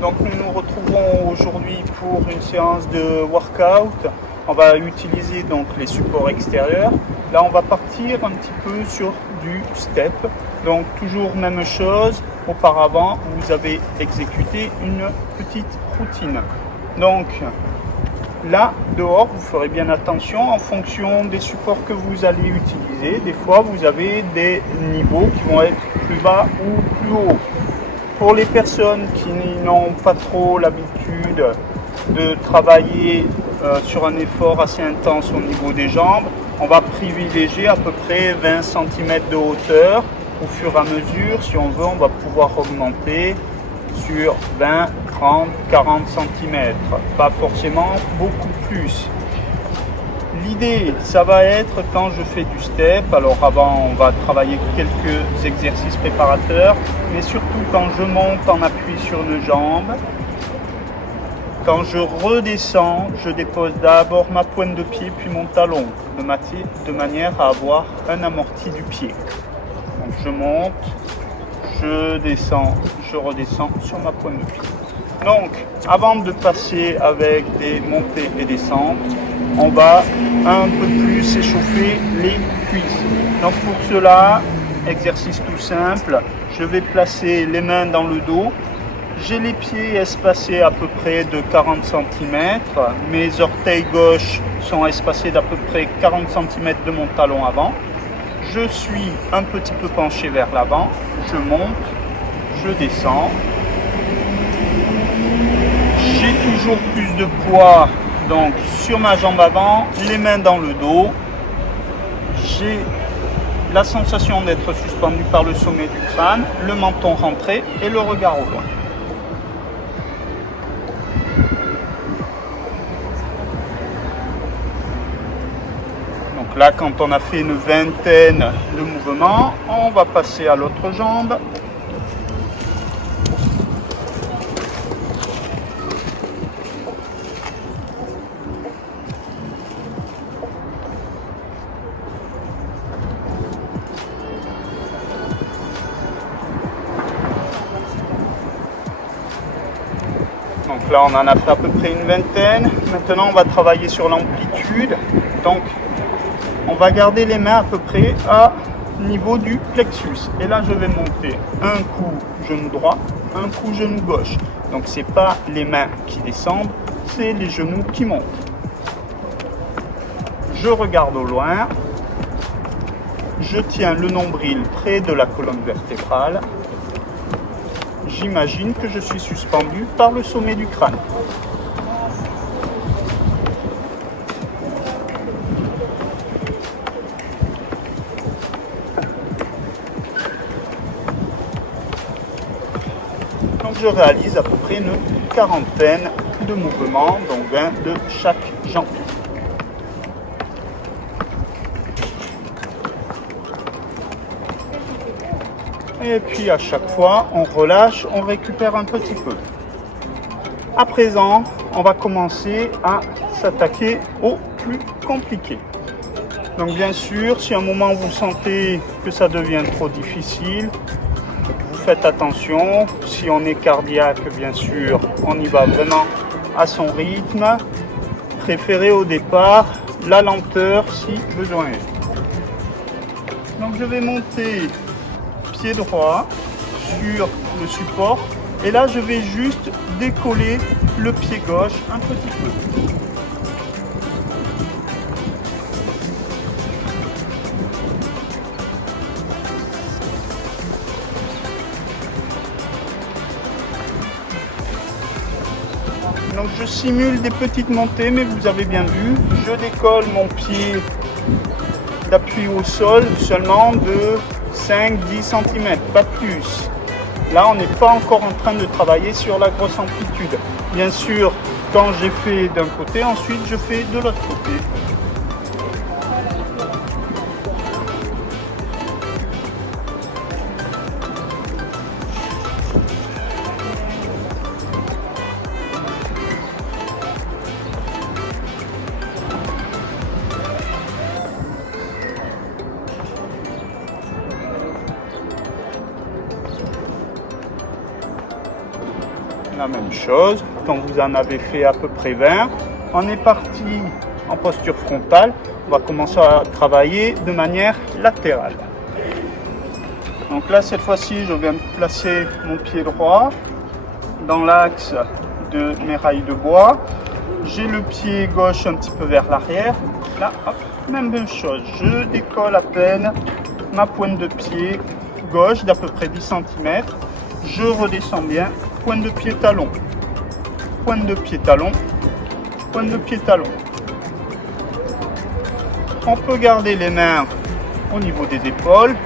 Donc nous nous retrouvons aujourd'hui pour une séance de workout. On va utiliser donc les supports extérieurs. Là on va partir un petit peu sur du step. Donc toujours même chose. Auparavant vous avez exécuté une petite routine. Donc là dehors vous ferez bien attention en fonction des supports que vous allez utiliser. Des fois vous avez des niveaux qui vont être plus bas ou plus hauts. Pour les personnes qui n'ont pas trop l'habitude de travailler sur un effort assez intense au niveau des jambes, on va privilégier à peu près 20 cm de hauteur. Au fur et à mesure, si on veut, on va pouvoir augmenter sur 20, 30, 40 cm. Pas forcément beaucoup plus. L'idée, ça va être quand je fais du step, alors avant on va travailler quelques exercices préparateurs, mais surtout quand je monte en appui sur une jambe, quand je redescends, je dépose d'abord ma pointe de pied puis mon talon, de manière à avoir un amorti du pied. Donc je monte, je descends, je redescends sur ma pointe de pied. Donc avant de passer avec des montées et descentes, on va un peu plus échauffer les cuisses. Donc pour cela, exercice tout simple, je vais placer les mains dans le dos. J'ai les pieds espacés à peu près de 40 cm. Mes orteils gauches sont espacés d'à peu près 40 cm de mon talon avant. Je suis un petit peu penché vers l'avant. Je monte, je descends. J'ai toujours plus de poids donc sur ma jambe avant, les mains dans le dos. J'ai la sensation d'être suspendu par le sommet du crâne, le menton rentré et le regard au loin. Donc là, quand on a fait une vingtaine de mouvements, on va passer à l'autre jambe. Donc là, on en a fait à peu près une vingtaine. Maintenant, on va travailler sur l'amplitude. Donc, on va garder les mains à peu près à niveau du plexus. Et là, je vais monter un coup genou droit, un coup genou gauche. Donc, ce n'est pas les mains qui descendent, c'est les genoux qui montent. Je regarde au loin. Je tiens le nombril près de la colonne vertébrale. J'imagine que je suis suspendu par le sommet du crâne. Donc je réalise à peu près une quarantaine de mouvements, donc 20 de chaque jambe. Et puis à chaque fois, on relâche, on récupère un petit peu. À présent, on va commencer à s'attaquer au plus compliqué. Donc bien sûr, si à un moment vous sentez que ça devient trop difficile, vous faites attention. Si on est cardiaque, bien sûr, on y va vraiment à son rythme. Préférez au départ la lenteur si besoin est. Donc je vais monter pied droit sur le support et là je vais juste décoller le pied gauche un petit peu. Donc je simule des petites montées, mais vous avez bien vu, je décolle mon pied d'appui au sol seulement de 5-10 cm, pas plus. Là, on n'est pas encore en train de travailler sur la grosse amplitude. Bien sûr, quand j'ai fait d'un côté, ensuite je fais de l'autre côté. la même chose. Quand vous en avez fait à peu près 20, on est parti en posture frontale. On va commencer à travailler de manière latérale. Donc là, cette fois-ci, je viens de placer mon pied droit dans l'axe de mes rails de bois. J'ai le pied gauche un petit peu vers l'arrière. Là, hop, même chose. Je décolle à peine ma pointe de pied gauche d'à peu près 10 cm. Je redescends bien. Pointe de pied talon. Pointe de pied talon. Pointe de pied talon. On peut garder les mains au niveau des épaules.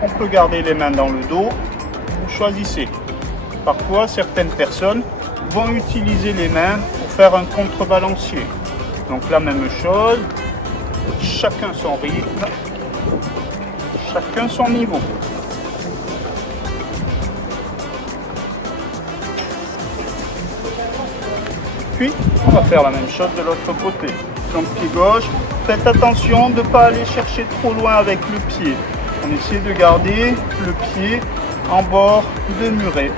On peut garder les mains dans le dos. Vous choisissez. Parfois, certaines personnes vont utiliser les mains pour faire un contrebalancier. Donc la même chose. Chacun son rythme. Chacun son niveau. Puis, on va faire la même chose de l'autre côté. Donc pied gauche, faites attention de ne pas aller chercher trop loin avec le pied. On essaie de garder le pied en bord de muret.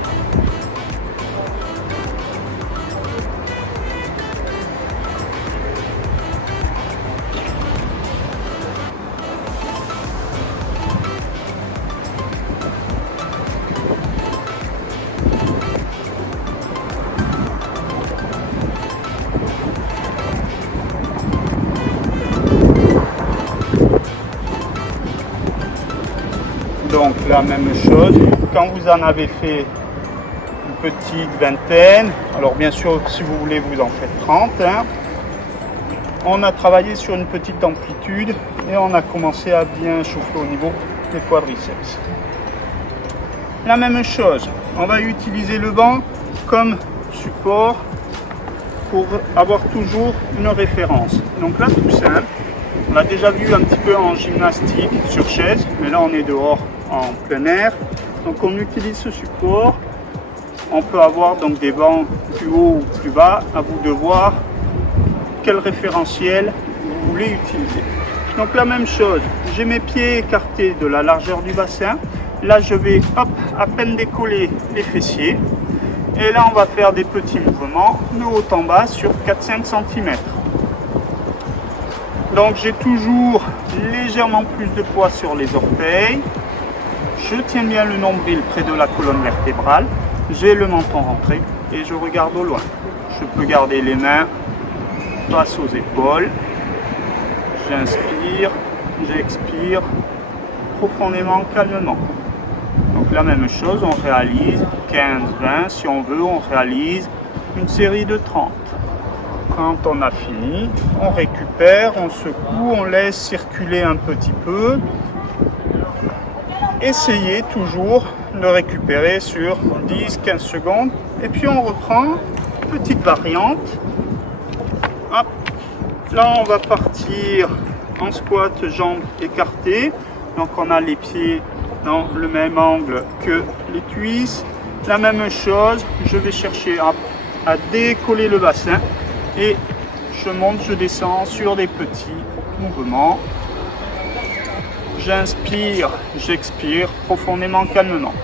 Donc la même chose, quand vous en avez fait une petite vingtaine, alors bien sûr si vous voulez vous en faites 30, on a travaillé sur une petite amplitude et on a commencé à bien chauffer au niveau des quadriceps. La même chose, on va utiliser le banc comme support pour avoir toujours une référence. Donc là tout simple, on l'a déjà vu un petit peu en gymnastique sur chaise, mais là on est dehors en plein air. Donc on utilise ce support. On peut avoir donc des bancs plus haut ou plus bas, à vous de voir quel référentiel vous voulez utiliser. Donc la même chose, j'ai mes pieds écartés de la largeur du bassin. Là je vais hop, à peine décoller les fessiers. Et là on va faire des petits mouvements de haut en bas sur 4-5 cm. Donc j'ai toujours légèrement plus de poids sur les orteils. Je tiens bien le nombril près de la colonne vertébrale. J'ai le menton rentré et je regarde au loin. Je peux garder les mains face aux épaules. J'inspire, j'expire profondément, calmement. Donc la même chose, on réalise 15-20. Si on veut, on réalise une série de 30. Quand on a fini, on récupère, on secoue, on laisse circuler un petit peu. Essayez toujours de récupérer sur 10-15 secondes. Et puis on reprend, petite variante. Hop. Là, on va partir en squat, jambes écartées. Donc on a les pieds dans le même angle que les cuisses. La même chose, je vais chercher à décoller le bassin. Et je monte, je descends sur des petits mouvements. J'inspire, j'expire profondément, calmement.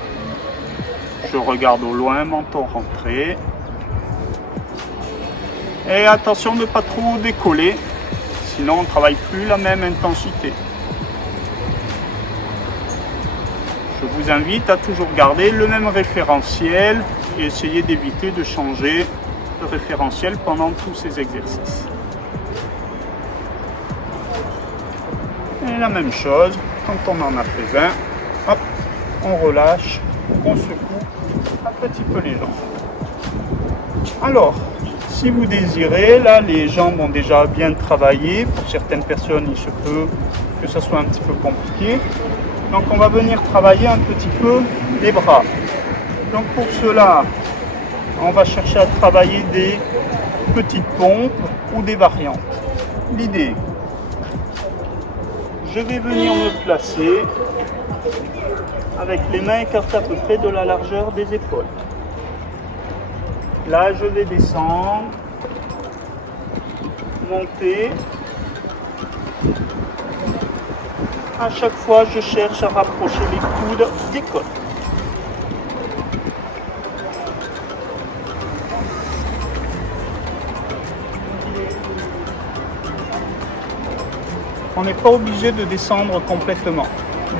Je regarde au loin, menton rentré. Et attention de ne pas trop décoller, sinon on ne travaille plus la même intensité. Je vous invite à toujours garder le même référentiel et essayer d'éviter de changer de référentiel pendant tous ces exercices. Et la même chose, quand on en a fait 20, hop, on relâche, on secoue un petit peu les jambes. Alors, si vous désirez, là les jambes ont déjà bien travaillé. Pour certaines personnes, il se peut que ça soit un petit peu compliqué. Donc on va venir travailler un petit peu les bras. Donc pour cela, on va chercher à travailler des petites pompes ou des variantes. L'idée, je vais venir me placer avec les mains écartées à peu près de la largeur des épaules. Là, je vais descendre, monter. À chaque fois, je cherche à rapprocher les coudes des côtes. On n'est pas obligé de descendre complètement.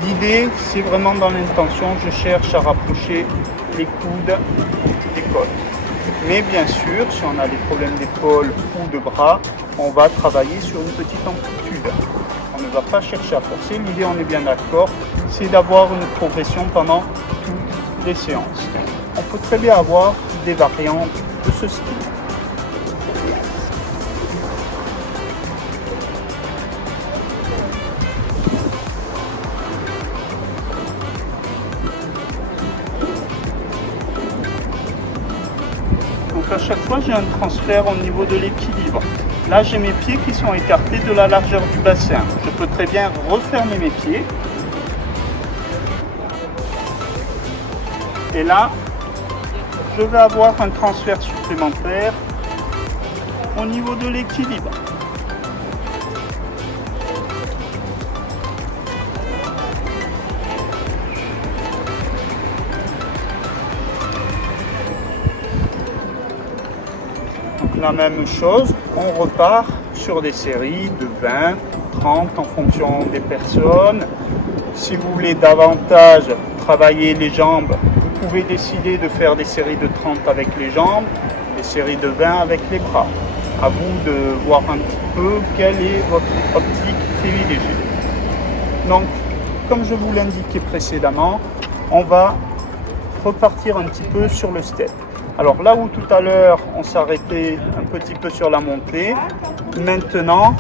L'idée, c'est vraiment dans l'intention, je cherche à rapprocher les coudes des côtes. Mais bien sûr, si on a des problèmes d'épaule ou de bras, on va travailler sur une petite amplitude. On ne va pas chercher à forcer. L'idée, on est bien d'accord, c'est d'avoir une progression pendant toutes les séances. On peut très bien avoir des variantes de ce style. Donc à chaque fois, j'ai un transfert au niveau de l'équilibre. Là, j'ai mes pieds qui sont écartés de la largeur du bassin. Je peux très bien refermer mes pieds. Et là, je vais avoir un transfert supplémentaire au niveau de l'équilibre. Donc la même chose, on repart sur des séries de 20, 30 en fonction des personnes. Si vous voulez davantage travailler les jambes, vous pouvez décider de faire des séries de 30 avec les jambes, des séries de 20 avec les bras. À vous de voir un petit peu quelle est votre optique privilégiée. Donc, comme je vous l'indiquais précédemment, on va repartir un petit peu sur le step. Alors là où tout à l'heure on s'arrêtait un petit peu sur la montée, maintenant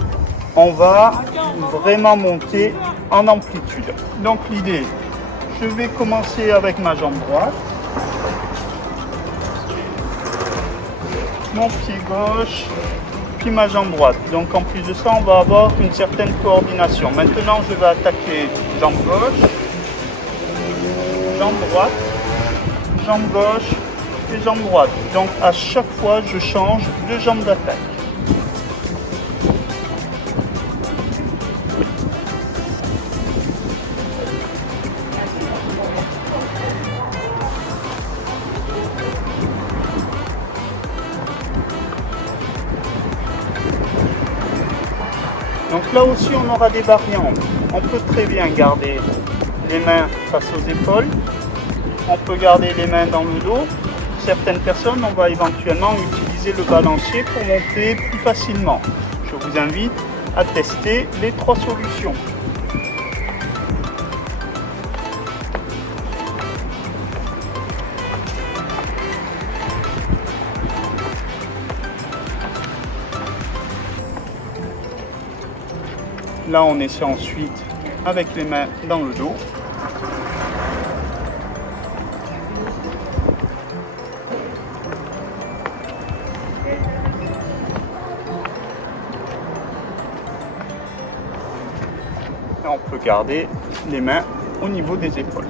on va vraiment monter en amplitude. Donc l'idée, je vais commencer avec ma jambe droite, mon pied gauche, puis ma jambe droite. Donc en plus de ça, on va avoir une certaine coordination. Maintenant, je vais attaquer jambe gauche, jambe droite, jambe gauche et jambe droite. Donc à chaque fois, je change de jambe d'attaque. Donc là aussi, on aura des variantes. On peut très bien garder les mains face aux épaules. On peut garder les mains dans le dos. Certaines personnes, on va éventuellement utiliser le balancier pour monter plus facilement. Je vous invite à tester les trois solutions. Là, on essaie ensuite avec les mains dans le dos. Et on peut garder les mains au niveau des épaules.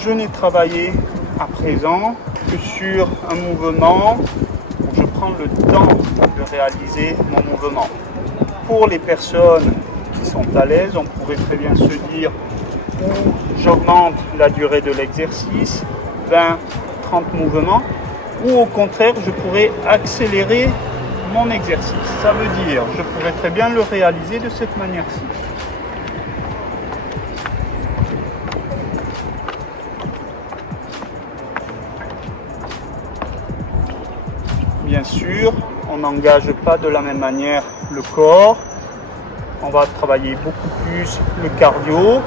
Je n'ai travaillé à présent que sur un mouvement où je prends le temps de réaliser mon mouvement. Pour les personnes qui sont à l'aise, on pourrait très bien se dire où j'augmente la durée de l'exercice, 20-30 mouvements, ou au contraire, je pourrais accélérer mon exercice. Ça veut dire, je pourrais très bien le réaliser de cette manière-ci. Bien sûr, on n'engage pas de la même manière le corps. On va travailler beaucoup plus le cardio.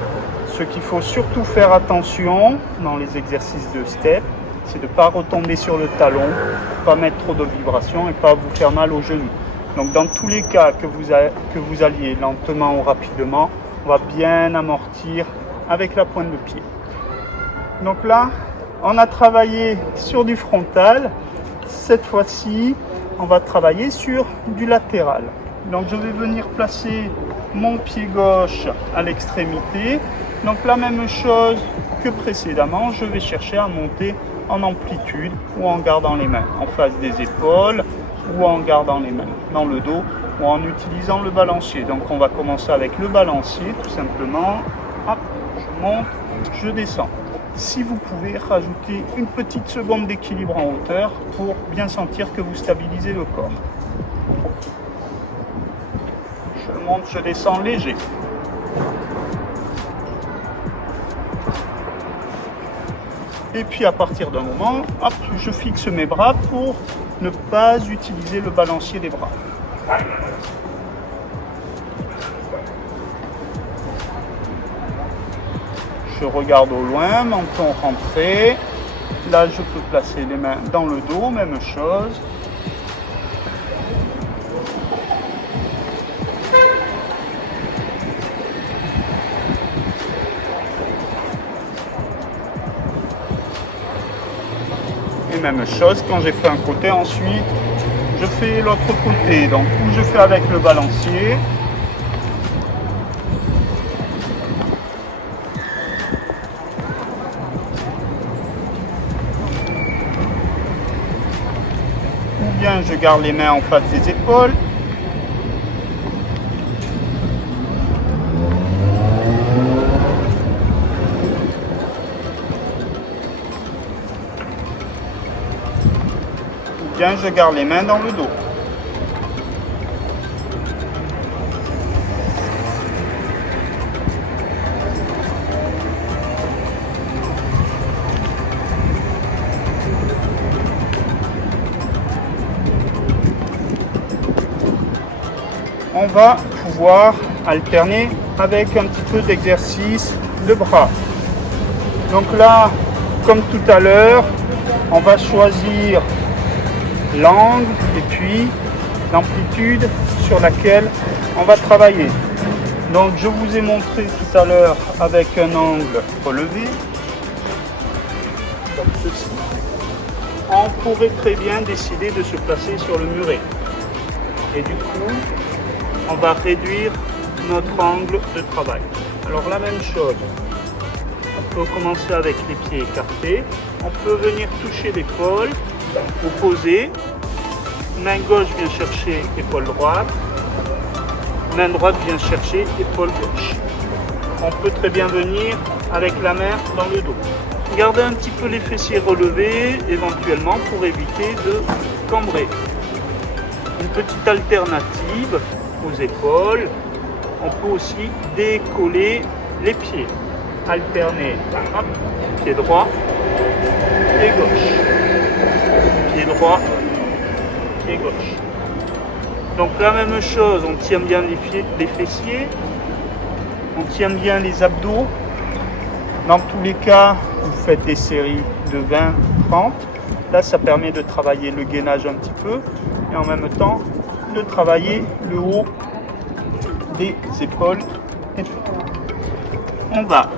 Ce qu'il faut surtout faire attention dans les exercices de step, c'est de ne pas retomber sur le talon, de ne pas mettre trop de vibrations et pas vous faire mal au genou. Donc dans tous les cas que vous alliez lentement ou rapidement, on va bien amortir avec la pointe de pied. Donc là, on a travaillé sur du frontal. Cette fois-ci, on va travailler sur du latéral. Donc je vais venir placer mon pied gauche à l'extrémité. Donc la même chose que précédemment, je vais chercher à monter en amplitude ou en gardant les mains en face des épaules ou en gardant les mains dans le dos ou en utilisant le balancier. Donc on va commencer avec le balancier tout simplement. Hop. monte, je descends. Si vous pouvez rajouter une petite seconde d'équilibre en hauteur pour bien sentir que vous stabilisez le corps. Je monte, je descends léger. Et puis à partir d'un moment, hop, je fixe mes bras pour ne pas utiliser le balancier des bras. Je regarde au loin, menton rentré. Là, je peux placer les mains dans le dos, même chose. Et même chose, quand j'ai fait un côté, ensuite, je fais l'autre côté. Donc, où je fais avec le balancier. Ou bien je garde les mains en face des épaules. Ou bien je garde les mains dans le dos. On va pouvoir alterner avec un petit peu d'exercice de bras. Donc là, comme tout à l'heure, on va choisir l'angle et puis l'amplitude sur laquelle on va travailler. Donc je vous ai montré tout à l'heure avec un angle relevé, comme ceci. On pourrait très bien décider de se placer sur le muret. Et du coup, on va réduire notre angle de travail. Alors la même chose, on peut commencer avec les pieds écartés, on peut venir toucher l'épaule, opposer, main gauche vient chercher épaule droite, main droite vient chercher épaule gauche. On peut très bien venir avec la main dans le dos. Gardez un petit peu les fessiers relevés, éventuellement pour éviter de cambrer. Une petite alternative aux épaules, on peut aussi décoller les pieds, alterner, hop, pied droit, pied gauche, pied droit, pied gauche. Donc la même chose, on tient bien les fessiers, on tient bien les abdos. Dans tous les cas, vous faites des séries de 20-30. Là, ça permet de travailler le gainage un petit peu et en même temps de travailler le haut des épaules. Et on va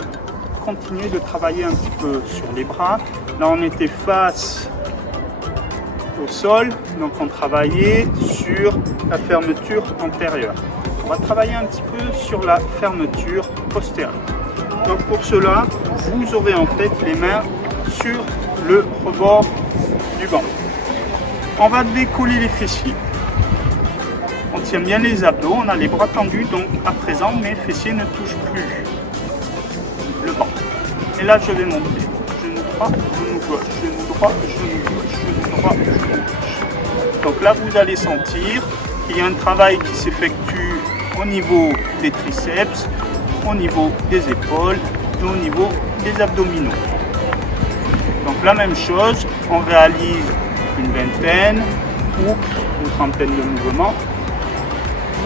continuer de travailler un petit peu sur les bras. Là, on était face au sol, donc on travaillait sur la fermeture antérieure. On va travailler un petit peu sur la fermeture postérieure. Donc pour cela, vous aurez en fait les mains sur le rebord du banc. On va décoller les fessiers. On tient bien les abdos, on a les bras tendus, donc à présent mes fessiers ne touchent plus le banc. Et là je vais monter. Genou droit, genou gauche, genou droit, genou gauche, genou droit, genou gauche. Donc là vous allez sentir qu'il y a un travail qui s'effectue au niveau des triceps, au niveau des épaules et au niveau des abdominaux. Donc la même chose, on réalise une vingtaine ou une trentaine de mouvements.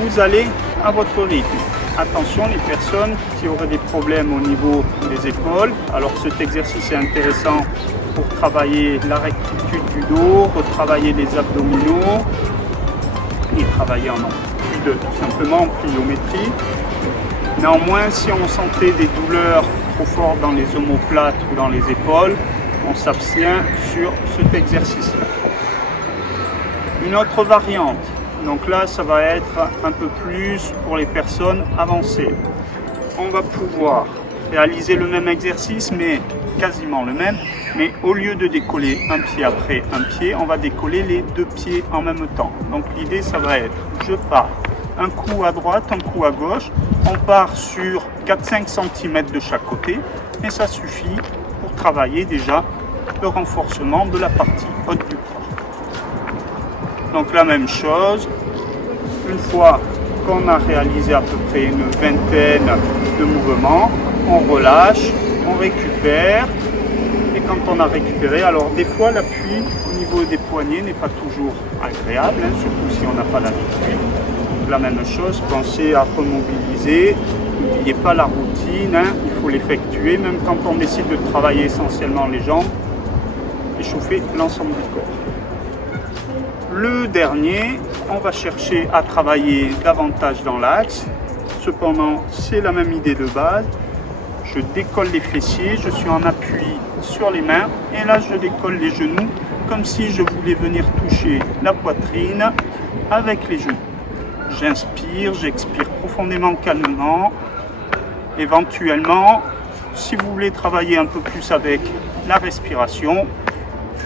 Vous allez à votre rythme. Attention, les personnes qui auraient des problèmes au niveau des épaules, alors cet exercice est intéressant pour travailler la rectitude du dos, retravailler les abdominaux et travailler en amplitude, tout simplement en pliométrie. Néanmoins, si on sentait des douleurs trop fortes dans les omoplates ou dans les épaules, on s'abstient sur cet exercice-là. Une autre variante, donc là ça va être un peu plus pour les personnes avancées. On va pouvoir réaliser le même exercice, mais quasiment le même, mais au lieu de décoller un pied après un pied, on va décoller les deux pieds en même temps. Donc l'idée ça va être, je pars un coup à droite, un coup à gauche. On part sur 4-5 cm de chaque côté et ça suffit pour travailler déjà le renforcement de la partie haute du corps. Donc la même chose, une fois qu'on a réalisé à peu près une vingtaine de mouvements, on relâche, on récupère. Et quand on a récupéré, alors des fois l'appui au niveau des poignets n'est pas toujours agréable, surtout si on n'a pas l'habitude. La même chose, pensez à remobiliser, n'oubliez pas la routine, il faut l'effectuer, même quand on décide de travailler essentiellement les jambes, échauffer l'ensemble du corps. Le dernier, on va chercher à travailler davantage dans l'axe, cependant c'est la même idée de base. Je décolle les fessiers, je suis en appui sur les mains et là je décolle les genoux comme si je voulais venir toucher la poitrine avec les genoux. J'inspire, j'expire profondément, calmement. Éventuellement, si vous voulez travailler un peu plus avec la respiration,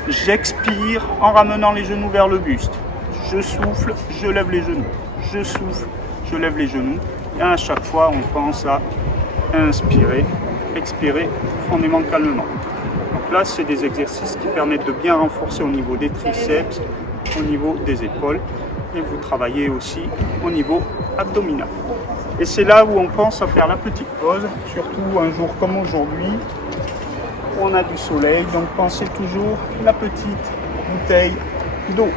j'expire en ramenant les genoux vers le buste. Je souffle, je lève les genoux. Je souffle, je lève les genoux. Et à chaque fois, on pense à inspirer, expirer profondément, calmement. Donc là, c'est des exercices qui permettent de bien renforcer au niveau des triceps, au niveau des épaules. Et vous travaillez aussi au niveau abdominal. Et c'est là où on pense à faire la petite pause, surtout un jour comme aujourd'hui, où on a du soleil. Donc pensez toujours la petite bouteille d'eau.